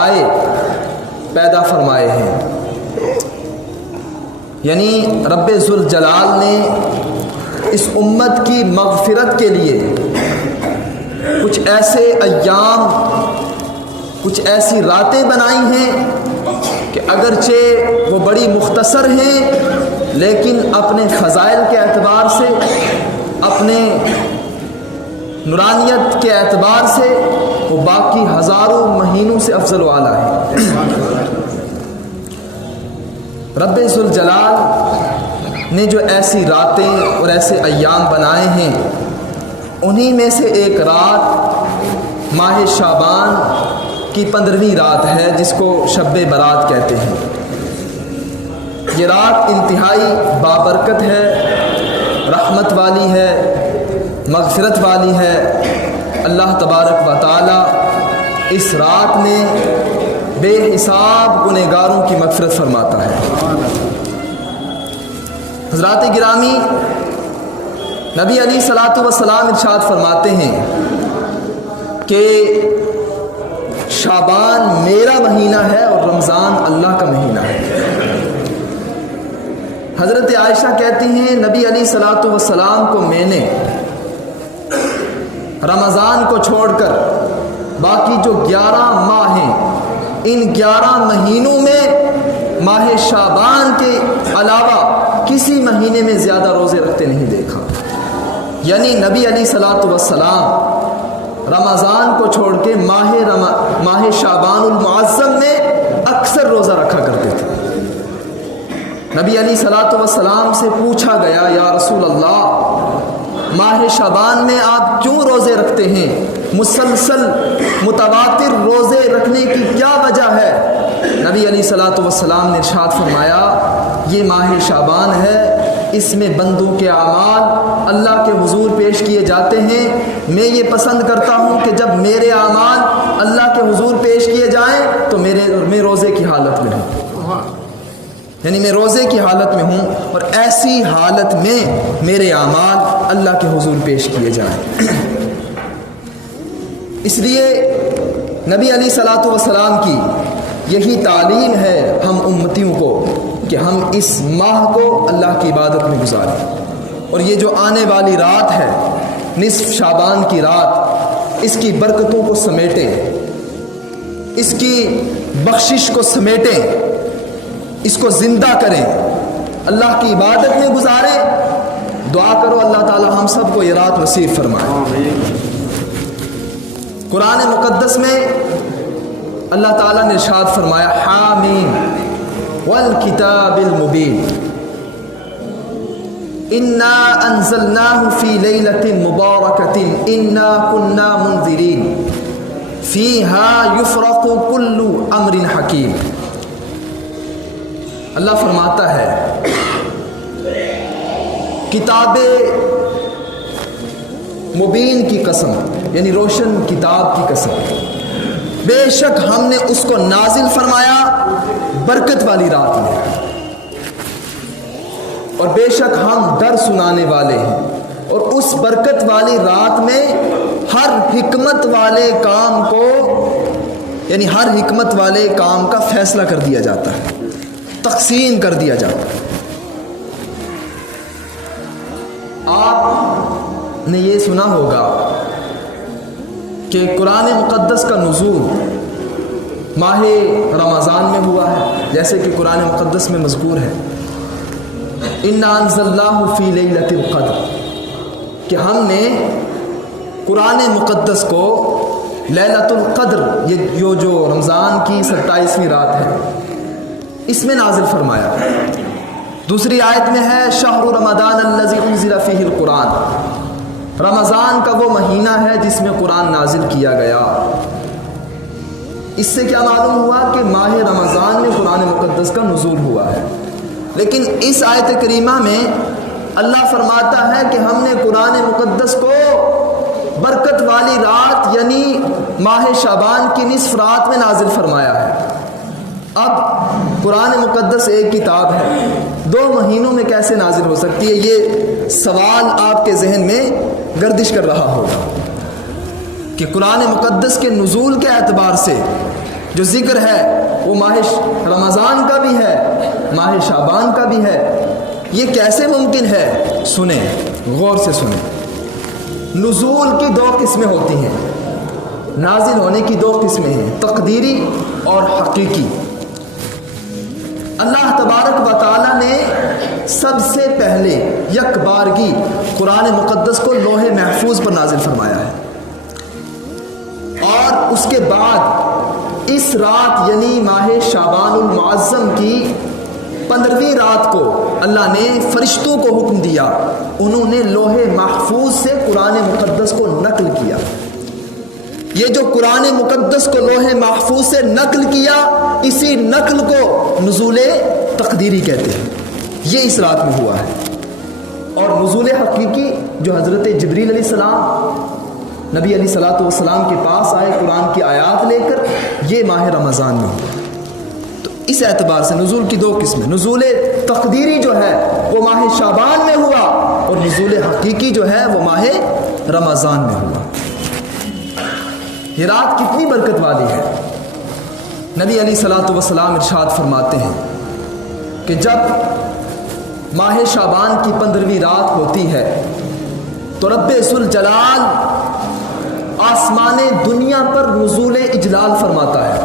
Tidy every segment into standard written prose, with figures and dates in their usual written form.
پیدا فرمائے ہیں، یعنی رب ذوالجلال نے اس امت کی مغفرت کے لیے کچھ ایسے ایام، کچھ ایسی راتیں بنائی ہیں کہ اگرچہ وہ بڑی مختصر ہیں لیکن اپنے فضائل کے اعتبار سے، اپنے نورانیت کے اعتبار سے وہ باقی ہزاروں مہینوں سے افضل و اعلیٰ ہے۔ رب ذوالجلال نے جو ایسی راتیں اور ایسے ایام بنائے ہیں، انہی میں سے ایک رات ماہ شعبان کی 15ویں رات ہے جس کو شب برات کہتے ہیں۔ یہ رات انتہائی بابرکت ہے، رحمت والی ہے، مغفرت والی ہے۔ اللہ تبارک و تعالی اس رات میں بے حساب گنہگاروں کی مغفرت فرماتا ہے۔ حضرات گرامی، نبی علیہ الصلوۃ والسلام ارشاد فرماتے ہیں کہ شعبان میرا مہینہ ہے اور رمضان اللہ کا مہینہ ہے۔ حضرت عائشہ کہتی ہیں نبی علیہ الصلوۃ والسلام کو میں نے رمضان کو چھوڑ کر باقی جو 11 ماہ ہیں، ان 11 مہینوں میں ماہ شعبان کے علاوہ کسی مہینے میں زیادہ روزے رکھتے نہیں دیکھا۔ یعنی نبی علیہ الصلوۃ والسلام رمضان کو چھوڑ کے ماہ شعبان المعظم میں اکثر روزہ رکھا کرتے تھے۔ نبی علیہ الصلوۃ والسلام سے پوچھا گیا یا رسول اللہ، ماہ شعبان میں آپ کیوں روزے رکھتے ہیں؟ مسلسل متواتر روزے رکھنے کی کیا وجہ ہے؟ نبی علیہ الصلوۃ والسلام نے ارشاد فرمایا یہ ماہ شعبان ہے، اس میں بندوں کے اعمال اللہ کے حضور پیش کیے جاتے ہیں۔ میں یہ پسند کرتا ہوں کہ جب میرے اعمال اللہ کے حضور پیش کیے جائیں تو میں روزے کی حالت میں ہوں، یعنی میں روزے کی حالت میں ہوں اور ایسی حالت میں میرے اعمال اللہ کے حضور پیش کیے جائیں۔ اس لیے نبی علیہ الصلوۃ والسلام کی یہی تعلیم ہے ہم امتیوں کو کہ ہم اس ماہ کو اللہ کی عبادت میں گزاریں، اور یہ جو آنے والی رات ہے نصف شعبان کی رات، اس کی برکتوں کو سمیٹیں، اس کی بخشش کو سمیٹیں، اس کو زندہ کریں، اللہ کی عبادت میں گزاریں۔ دعا کرو اللہ تعالی ہم سب کو یہ رات نصیب فرمائے۔ قرآن مقدس میں اللہ تعالیٰ نے ارشاد فرمایا حامیم والکتاب المبین انا انزلناہ فی لیلۃ مبارکۃ انا کنا منذرین فیہا یفرق کل امر حکیم۔ اللہ فرماتا ہے کتاب مبین کی قسم، یعنی روشن کتاب کی قسم، بے شک ہم نے اس کو نازل فرمایا برکت والی رات میں، اور بے شک ہم ڈر سنانے والے ہیں، اور اس برکت والی رات میں ہر حکمت والے کام کو، یعنی ہر حکمت والے کام کا فیصلہ کر دیا جاتا ہے، تقسیم کر دیا جاتا ہے۔ آپ نے یہ سنا ہوگا کہ قرآن مقدس کا نزول ماہ رمضان میں ہوا ہے، جیسے کہ قرآن مقدس میں مذکور ہے انا انزلناہ فی لیلۃ القدر، کہ ہم نے قرآن مقدس کو لیلۃ القدر، یہ جو رمضان کی 27ویں رات ہے، اس میں نازل فرمایا۔ دوسری آیت میں ہے شہر رمضان الذی انزل فیہ القرآن، رمضان کا وہ مہینہ ہے جس میں قرآن نازل کیا گیا۔ اس سے کیا معلوم ہوا کہ ماہ رمضان میں قرآن مقدس کا نزول ہوا ہے۔ لیکن اس آیت کریمہ میں اللہ فرماتا ہے کہ ہم نے قرآن مقدس کو برکت والی رات یعنی ماہ شعبان کی نصف رات میں نازل فرمایا ہے۔ اب قرآن مقدس ایک کتاب ہے، 2 مہینوں میں کیسے نازل ہو سکتی ہے؟ یہ سوال آپ کے ذہن میں گردش کر رہا ہوگا کہ قرآن مقدس کے نزول کے اعتبار سے جو ذکر ہے وہ ماہ رمضان کا بھی ہے، ماہ شعبان کا بھی ہے۔ یہ کیسے ممکن ہے؟ سنیں، غور سے سنیں۔ نزول کی دو قسمیں ہوتی ہیں، نازل ہونے کی دو قسمیں ہیں، تقدیری اور حقیقی۔ اللہ تبارک و تعالیٰ نے سب سے پہلے یک بارگی قرآن مقدس کو لوح محفوظ پر نازل فرمایا ہے، اور اس کے بعد اس رات یعنی ماہ شعبان المعظم کی 15ویں رات کو اللہ نے فرشتوں کو حکم دیا، انہوں نے لوح محفوظ سے قرآن مقدس کو نقل کیا۔ یہ جو قرآن مقدس کو لوح محفوظ سے نقل کیا، اسی نقل کو نزول تقدیری کہتے ہیں۔ یہ اس رات میں ہوا ہے۔ اور نزول حقیقی جو حضرت جبریل علیہ السلام نبی علیہ الصلوۃ والسلام کے پاس آئے قرآن کی آیات لے کر، یہ ماہ رمضان میں ہوا۔ تو اس اعتبار سے نزول کی دو قسمیں، نزول تقدیری جو ہے وہ ماہ شعبان میں ہوا، اور نزول حقیقی جو ہے وہ ماہ رمضان میں ہوا۔ یہ رات کتنی برکت والی ہے۔ نبی علیہ الصلوۃ والسلام ارشاد فرماتے ہیں کہ جب ماہ شعبان کی 15ویں رات ہوتی ہے تو رب ذوالجلال آسمان دنیا پر نزول اجلال فرماتا ہے۔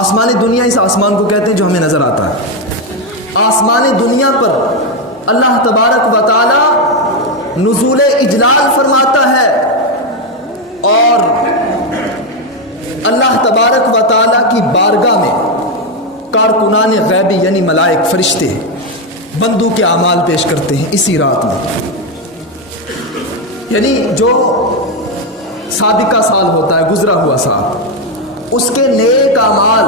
آسمان دنیا اس آسمان کو کہتے ہیں جو ہمیں نظر آتا ہے۔ آسمان دنیا پر اللہ تبارک و تعالی نزول اجلال فرماتا ہے، اور اللہ تبارک و تعالی کی بارگاہ میں کارکنان غیبی یعنی ملائک فرشتے بندوں کے اعمال پیش کرتے ہیں اسی رات میں۔ یعنی جو سابقہ سال ہوتا ہے، گزرا ہوا سال، اس کے نیک اعمال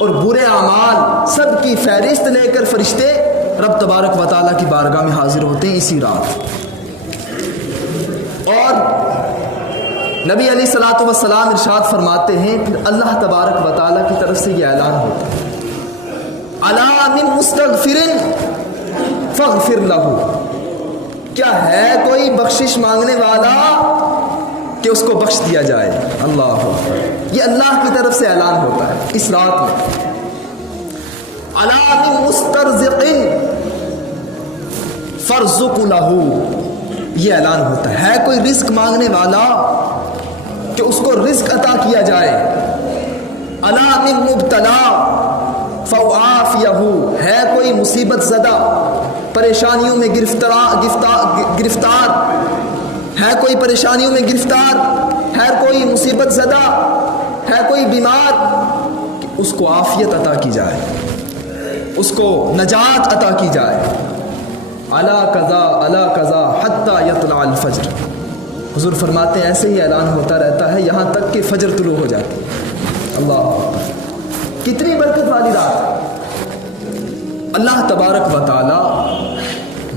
اور برے اعمال سب کی فہرست لے کر فرشتے رب تبارک و تعالیٰ کی بارگاہ میں حاضر ہوتے ہیں اسی رات۔ اور نبی علیہ الصلوۃ والسلام ارشاد فرماتے ہیں، پھر اللہ تبارک و تعالیٰ کی طرف سے یہ اعلان ہوتا ہے، الا من مستغفر فاغفر لہ، کیا ہے کوئی بخشش مانگنے والا کہ اس کو بخش دیا جائے۔ اللہ اکبر، یہ اللہ کی طرف سے اعلان ہوتا ہے اس رات میں۔ الا من مسترزق فارزق لہ، یہ اعلان ہوتا ہے کوئی رزق مانگنے والا کہ اس کو رزق عطا کیا جائے۔ الا من مبتلا فعافیہ، ہے کوئی مصیبت زدہ پریشانیوں میں گرفتار ہے، کوئی پریشانیوں میں گرفتار ہے، کوئی مصیبت زدہ ہے، کوئی بیمار، کہ اس کو عافیت عطا کی جائے، اس کو نجات عطا کی جائے۔ الا قضا الا قضا حتی یطلع الفجر، حضور فرماتے ہیں ایسے ہی اعلان ہوتا رہتا ہے یہاں تک کہ فجر طلوع ہو جاتی ہے۔ اللہ اکبر، کتنی برکت والی رات۔ اللہ تبارک و تعالی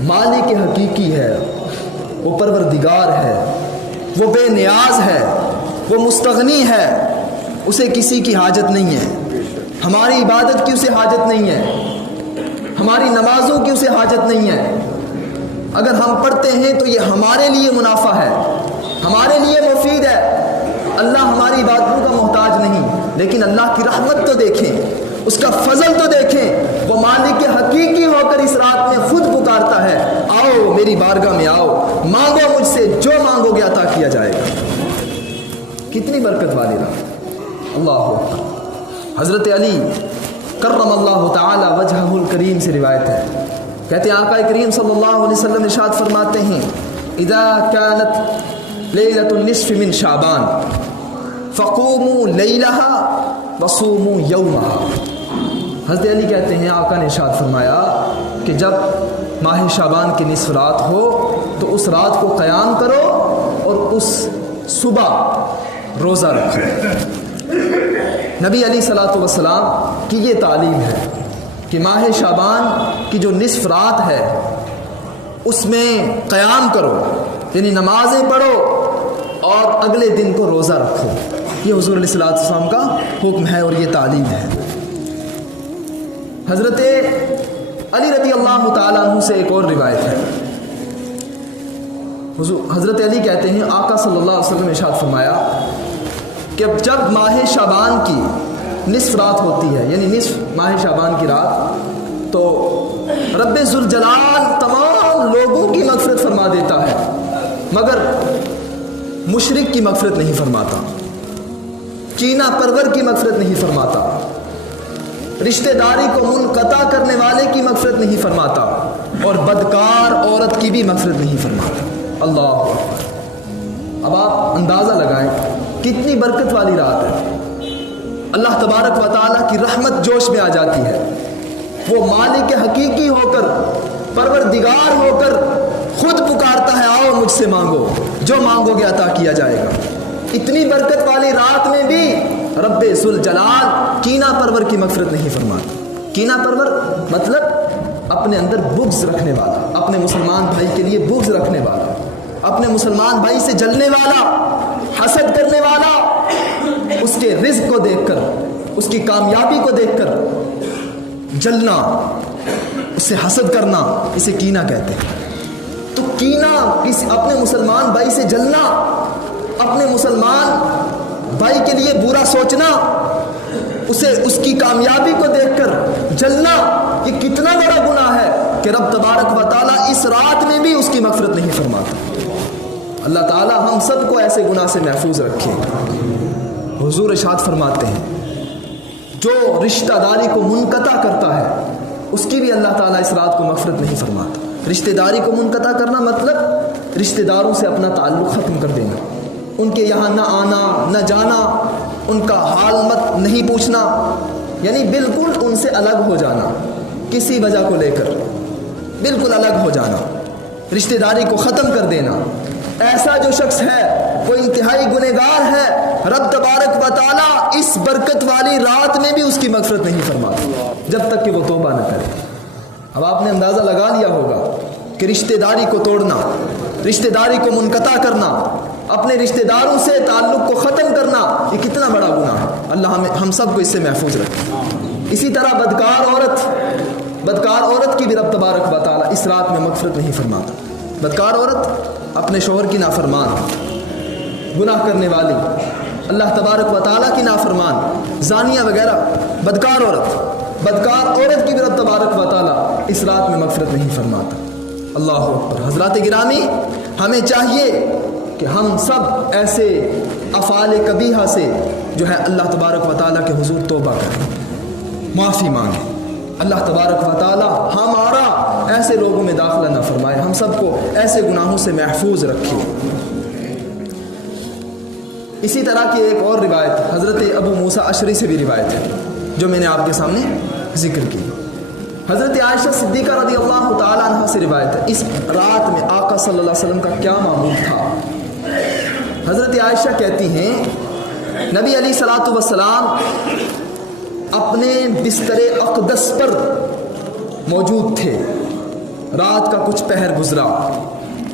مالک حقیقی ہے، وہ پروردگار ہے، وہ بے نیاز ہے، وہ مستغنی ہے، اسے کسی کی حاجت نہیں ہے۔ ہماری عبادت کی اسے حاجت نہیں ہے، ہماری نمازوں کی اسے حاجت نہیں ہے۔ اگر ہم پڑھتے ہیں تو یہ ہمارے لیے منافع ہے، ہمارے لیے مفید ہے۔ اللہ ہماری عبادتوں کا محتاج نہیں، لیکن اللہ کی رحمت تو دیکھیں، اس کا فضل تو دیکھیں۔ وہ مالک حقیقی ہو کر اس رات میں خود پکارتا ہے، آؤ میری بارگاہ میں آؤ، مانگو مجھ سے، جو مانگو گے عطا کیا جائے گا۔ کتنی برکت والی رات۔ اللہ اکبر۔ حضرت علی کرم اللہ تعالی وجہہ الکریم سے روایت ہے، کہتے ہیں آقا کریم صلی اللہ علیہ وسلم ارشاد فرماتے ہیں، اذا كانت لیلۃ النصف من شعبان فقوموا لیلها وصوموا یومها۔ حضرت علی کہتے ہیں آقا نے ارشاد فرمایا کہ جب ماہ شعبان کی نصف رات ہو تو اس رات کو قیام کرو اور اس صبح روزہ رکھو۔ نبی علیہ الصلوۃ والسلام کی یہ تعلیم ہے کہ ماہ شعبان کی جو نصف رات ہے اس میں قیام کرو، یعنی نمازیں پڑھو اور اگلے دن کو روزہ رکھو۔ یہ حضور علیہ الصلوۃ والسلام کا حکم ہے اور یہ تعلیم ہے۔ حضرت علی رضی اللہ تعالیٰ عنہ سے ایک اور روایت ہے، حضرت علی کہتے ہیں آقا صلی اللہ علیہ وسلم نے ارشاد فرمایا کہ جب ماہ شعبان کی نصف رات ہوتی ہے، یعنی نصف ماہ شعبان کی رات، تو رب ذوالجلال تمام لوگوں کی مغفرت فرما دیتا ہے، مگر مشرک کی مغفرت نہیں فرماتا، کینہ پرور کی مغفرت نہیں فرماتا، رشتہ داری کو منقطع کرنے والے کی مغفرت نہیں فرماتا، اور بدکار عورت کی بھی مغفرت نہیں فرماتا۔ اللہ اکبر۔ اب آپ اندازہ لگائیں کتنی برکت والی رات ہے۔ اللہ تبارک و تعالیٰ کی رحمت جوش میں آ جاتی ہے، وہ مالک حقیقی ہو کر، پروردگار ہو کر خود پکارتا ہے، آؤ مجھ سے مانگو، جو مانگو گے عطا کیا جائے گا۔ اتنی برکت والی رات میں بھی رب ذوالجلال کینہ پرور کی مغفرت نہیں فرماتا۔ کینہ پرور مطلب اپنے اندر بغض رکھنے والا، اپنے مسلمان بھائی کے لیے بغض رکھنے والا، اپنے مسلمان بھائی سے جلنے والا، حسد کرنے والا، اس کے رزق کو دیکھ کر، اس کی کامیابی کو دیکھ کر جلنا، اس سے حسد کرنا، اسے کینہ کہتے ہیں۔ تو کینہ اپنے مسلمان بھائی سے جلنا، اپنے مسلمان بھائی کے لیے برا سوچنا، اسے اس کی کامیابی کو دیکھ کر جلنا، یہ کتنا بڑا گناہ ہے کہ رب تبارک و تعالیٰ اس رات میں بھی اس کی مغفرت نہیں فرماتا۔ اللہ تعالیٰ ہم سب کو ایسے گناہ سے محفوظ رکھے۔ حضور ارشاد فرماتے ہیں جو رشتہ داری کو منقطع کرتا ہے اس کی بھی اللہ تعالیٰ اس رات کو مغفرت نہیں فرماتا۔ رشتہ داری کو منقطع کرنا مطلب رشتہ داروں سے اپنا تعلق ختم کر دینا، ان کے یہاں نہ آنا نہ جانا، ان کا حال مت نہیں پوچھنا، یعنی بالکل ان سے الگ ہو جانا، کسی وجہ کو لے کر بالکل الگ ہو جانا، رشتہ داری کو ختم کر دینا۔ ایسا جو شخص ہے وہ انتہائی گنہگار ہے، رب تبارک و تعالیٰ اس برکت والی رات میں بھی اس کی مغفرت نہیں فرماتا جب تک کہ وہ توبہ نہ کرے۔ اب آپ نے اندازہ لگا لیا ہوگا کہ رشتہ داری کو توڑنا، رشتہ داری کو منقطع کرنا، اپنے رشتہ داروں سے تعلق کو ختم کرنا، یہ کتنا بڑا گناہ ہے۔ اللہ ہم سب کو اس سے محفوظ رکھے۔ اسی طرح بدکار عورت کی بھی رب تبارک و تعالیٰ اس رات میں مغفرت نہیں فرماتا۔ بدکار عورت اپنے شوہر کی نافرمان، گناہ کرنے والی، اللہ تبارک و تعالیٰ کی نافرمان، زانیہ وغیرہ، بدکار عورت کی بھی رب تبارک و تعالیٰ اس رات میں مغفرت نہیں فرماتا۔ اللہ اکبر۔ حضرات گرامی، ہمیں چاہیے کہ ہم سب ایسے افعال قبیحہ سے جو ہے اللہ تبارک و تعالیٰ کے حضور توبہ کریں، معافی مانگیں۔ اللہ تبارک و تعالیٰ ہمارا ایسے لوگوں میں داخلہ نہ فرمائے، ہم سب کو ایسے گناہوں سے محفوظ رکھے۔ اسی طرح کی ایک اور روایت حضرت ابو موسیٰ اشعری سے بھی روایت ہے جو میں نے آپ کے سامنے ذکر کی۔ حضرت عائشہ صدیقہ رضی اللہ تعالیٰ عنہ سے روایت ہے اس رات میں آقا صلی اللہ علیہ وسلم کا کیا معمول تھا۔ حضرت عائشہ کہتی ہیں نبی علیہ الصلوۃ والسلام اپنے بستر اقدس پر موجود تھے، رات کا کچھ پہر گزرا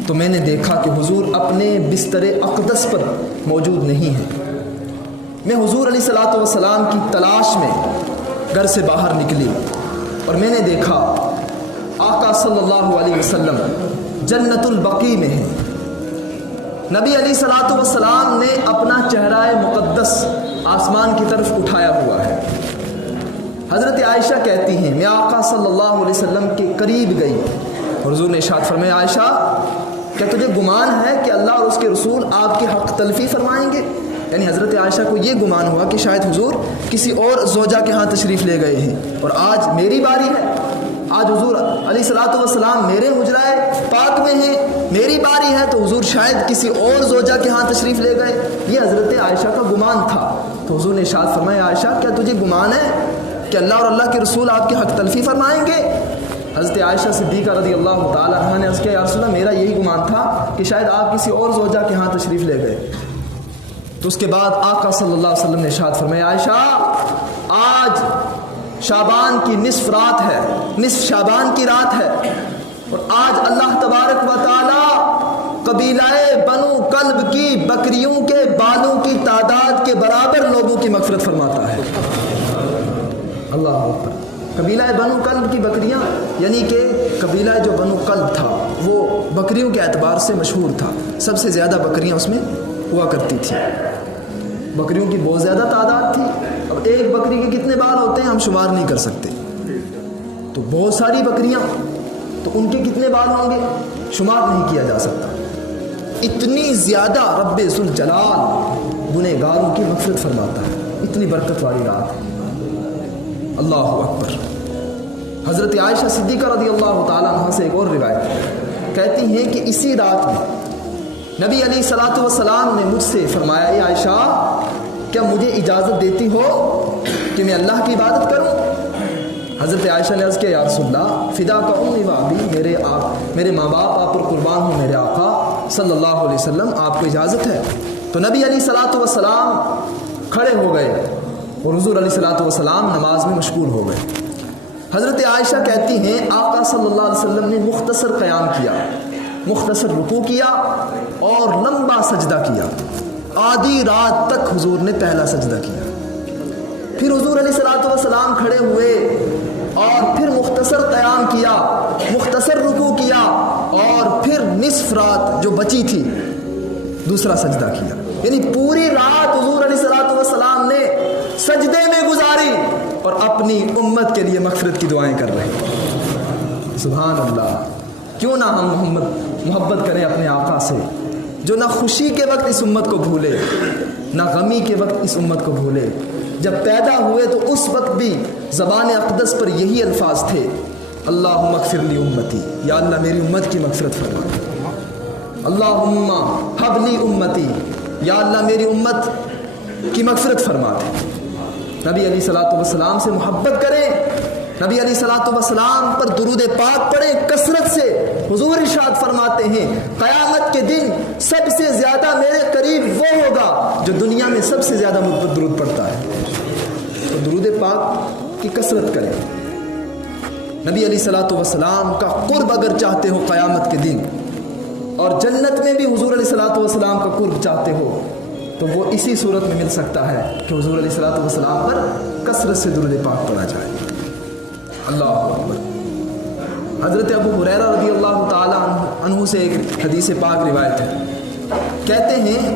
تو میں نے دیکھا کہ حضور اپنے بستر اقدس پر موجود نہیں ہیں۔ میں حضور علیہ الصلوۃ والسلام کی تلاش میں گھر سے باہر نکلی اور میں نے دیکھا آقا صلی اللہ علیہ وسلم جنت البقیع میں ہیں۔ نبی علیہ الصلوۃ والسلام نے اپنا چہرہ مقدس آسمان کی طرف اٹھایا ہوا ہے۔ حضرت عائشہ کہتی ہیں میں آقا صلی اللہ علیہ وسلم کے قریب گئی اور حضور نے ارشاد فرمایا عائشہ کیا تجھے گمان ہے کہ اللہ اور اس کے رسول آپ کے حق تلفی فرمائیں گے؟ یعنی حضرت عائشہ کو یہ گمان ہوا کہ شاید حضور کسی اور زوجہ کے ہاں تشریف لے گئے ہیں اور آج میری باری ہے، آج حضور علیہ الصلوۃ والسلام میرے حجرہ پاک میں ہیں، میری باری ہے تو حضور شاید کسی اور زوجہ کے ہاں تشریف لے گئے۔ یہ حضرت عائشہ کا گمان تھا۔ تو حضور نے ارشاد فرمایا عائشہ کیا تجھے گمان ہے کہ اللہ اور اللہ کے رسول آپ کے حق تلفی فرمائیں گے؟ حضرت عائشہ صدیقہ رضی اللہ تعالیٰ عنہ نے عرض کیا یا رسول اللہ میرا یہی گمان تھا کہ شاید آپ کسی اور زوجہ کے ہاں تشریف لے گئے۔ تو اس کے بعد آقا صلی اللہ علیہ وسلم نے ارشاد فرمایا عائشہ آج شعبان کی نصف رات ہے، نصف شعبان کی رات ہے اور آج اللہ تبارک و تعالی قبیلہ بنو کلب کی بکریوں کے بالوں کی تعداد کے برابر لوگوں کی مغفرت فرماتا ہے۔ اللہ اکبر۔ قبیلہ بنو کلب کی بکریاں یعنی کہ قبیلہ جو بنو کلب تھا وہ بکریوں کے اعتبار سے مشہور تھا، سب سے زیادہ بکریاں اس میں ہوا کرتی تھیں۔ بکریوں کی بہت زیادہ تعداد تھی. اب ایک بکری کے کتنے بال ہوتے ہیں ہم شمار نہیں کر سکتے, تو بہت ساری بکریاں, تو ان کے کتنے بال ہوں گے شمار نہیں کیا جا سکتا. اتنی زیادہ رب ذوالجلال گنہگاروں کی مغفرت فرماتا ہے, اتنی برکت والی رات ہے. اللہ اکبر. حضرت عائشہ صدیقہ رضی اللہ تعالیٰ عنہ سے ایک اور روایت کہتی ہیں کہ اسی رات میں نبی علیہ الصلوۃ والسلام نے مجھ سے فرمایا, اے عائشہ کیا مجھے اجازت دیتی ہو کہ میں اللہ کی عبادت کروں؟ حضرت عائشہ نے عرض کیا, یا رسول اللہ فدا کا امی و ابی, میرے ماں باپ آپ پر قربان ہوں میرے آقا صلی اللہ علیہ وسلم, آپ کو اجازت ہے؟ تو نبی علیہ الصلوۃ والسلام کھڑے ہو گئے اور حضور علیہ الصلوۃ والسلام نماز میں مشغول ہو گئے. حضرت عائشہ کہتی ہیں آقا صلی اللہ علیہ وسلم نے مختصر قیام کیا, مختصر رکوع کیا اور لمبا سجدہ کیا. آدھی رات تک حضور نے پہلا سجدہ کیا. پھر حضور علیہ الصلوۃ والسلام کھڑے ہوئے اور پھر مختصر قیام کیا, مختصر رکوع کیا اور پھر نصف رات جو بچی تھی دوسرا سجدہ کیا. یعنی پوری رات حضور علیہ الصلوۃ والسلام نے سجدے میں گزاری اور اپنی امت کے لیے مغفرت کی دعائیں کر رہے ہیں. سبحان اللہ. کیوں نہ ہم محبت کریں اپنے آقا سے, جو نہ خوشی کے وقت اس امت کو بھولے نہ غمی کے وقت اس امت کو بھولے. جب پیدا ہوئے تو اس وقت بھی زبان اقدس پر یہی الفاظ تھے, اللہم اغفر لی امتی, یا اللہ میری امت کی مغفرت فرما. اللہم حب لی امتی, یا اللہ میری امت کی مغفرت فرما دے. نبی علیہ الصلوۃ والسلام سے محبت کریں, نبی علیہ الصلوۃ والسلام پر درود پاک پڑھیں کثرت سے. حضور ارشاد فرماتے ہیں قیامت کے دن سب سے زیادہ میرے قریب وہ ہوگا جو دنیا میں سب سے زیادہ مجھ پر درود پڑھتا ہے. تو درود پاک کی کثرت کریں. نبی علیہ الصلوۃ والسلام کا قرب اگر چاہتے ہو قیامت کے دن, اور جنت میں بھی حضور علیہ الصلوۃ والسلام کا قرب چاہتے ہو, تو وہ اسی صورت میں مل سکتا ہے کہ حضور علیہ الصلوۃ والسلام پر کثرت سے درود پاک پڑھا جائے. اللہ اکبر. حضرت ابو ہریرہ رضی اللہ تعالی عنہ سے ایک حدیث پاک روایت ہے, کہتے ہیں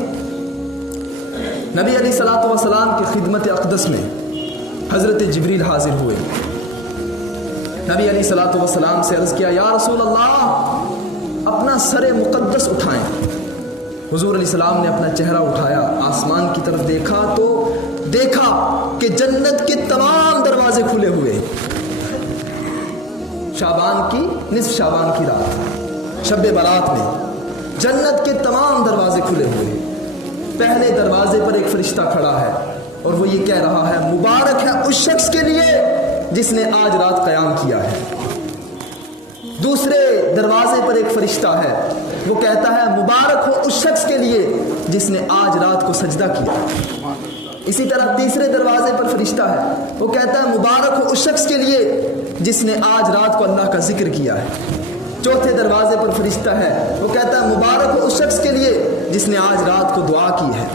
نبی علیہ الصلوۃ والسلام کی خدمت اقدس میں حضرت جبریل حاضر ہوئے. نبی علیہ الصلوۃ والسلام سے عرض کیا, یا رسول اللہ اپنا سر مقدس اٹھائیں. حضور علیہ السلام نے اپنا چہرہ اٹھایا, آسمان کی طرف دیکھا تو دیکھا کہ جنت کے تمام دروازے کھلے ہوئے. نصف شعبان کی رات شب برات میں جنت کے تمام دروازے کھلے ہوئے. پہلے دروازے پر ایک فرشتہ کھڑا ہے اور وہ یہ کہہ رہا ہے, مبارک ہے اس شخص کے لیے جس نے آج رات قیام کیا ہے. دوسرے دروازے پر ایک فرشتہ ہے, وہ کہتا ہے مبارک ہو اس شخص کے لیے جس نے آج رات کو سجدہ کیا. اسی طرح تیسرے دروازے پر فرشتہ ہے, وہ کہتا ہے مبارک ہو اس شخص کے لیے جس نے آج رات کو اللہ کا ذکر کیا ہے. چوتھے دروازے پر فرشتہ ہے, وہ کہتا ہے مبارک ہو اس شخص کے لیے جس نے آج رات کو دعا کی ہے.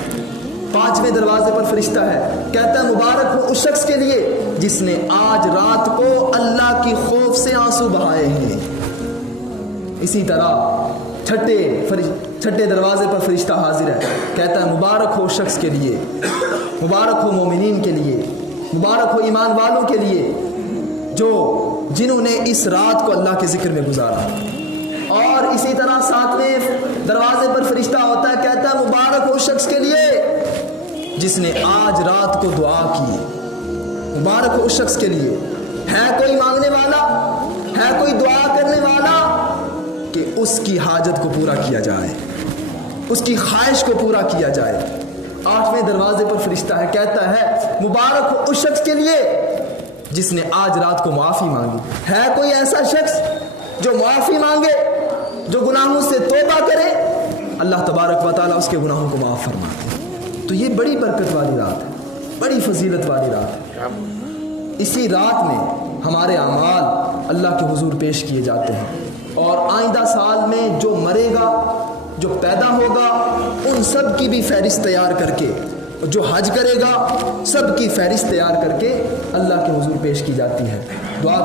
پانچویں دروازے پر فرشتہ ہے, کہتا ہے مبارک ہو اس شخص کے لیے جس نے آج رات کو اللہ کی خوف سے آنسو بہائے ہیں. اسی طرح چھٹے دروازے پر فرشتہ حاضر ہے, کہتا ہے مبارک ہو شخص کے لیے, مبارک ہو مومنین کے لیے, مبارک ہو ایمان والوں کے لیے جنہوں نے اس رات کو اللہ کے ذکر میں گزارا. اور اسی طرح ساتویں دروازے پر فرشتہ ہوتا ہے, کہتا ہے مبارک ہو شخص کے لیے جس نے آج رات کو دعا کی. مبارک ہو اس شخص کے لیے. ہے کوئی مانگنے والا, ہے کوئی دعا کرنے والا کہ اس کی حاجت کو پورا کیا جائے, اس کی خواہش کو پورا کیا جائے. آٹھویں دروازے پر فرشتہ ہے, کہتا ہے مبارک ہو اس شخص کے لیے جس نے آج رات کو معافی مانگی. ہے کوئی ایسا شخص جو معافی مانگے, جو گناہوں سے توبہ کرے, اللہ تبارک و تعالیٰ اس کے گناہوں کو معاف فرماتے ہیں. تو یہ بڑی برکت والی رات ہے, بڑی فضیلت والی رات ہے. اسی رات میں ہمارے اعمال اللہ کے حضور پیش کیے جاتے ہیں, اور آئندہ سال میں جو مرے گا, جو پیدا ہوگا, ان سب کی بھی فہرست تیار کر کے, جو حج کرے گا سب کی فہرست تیار کر کے اللہ کے حضور پیش کی جاتی ہے. دعا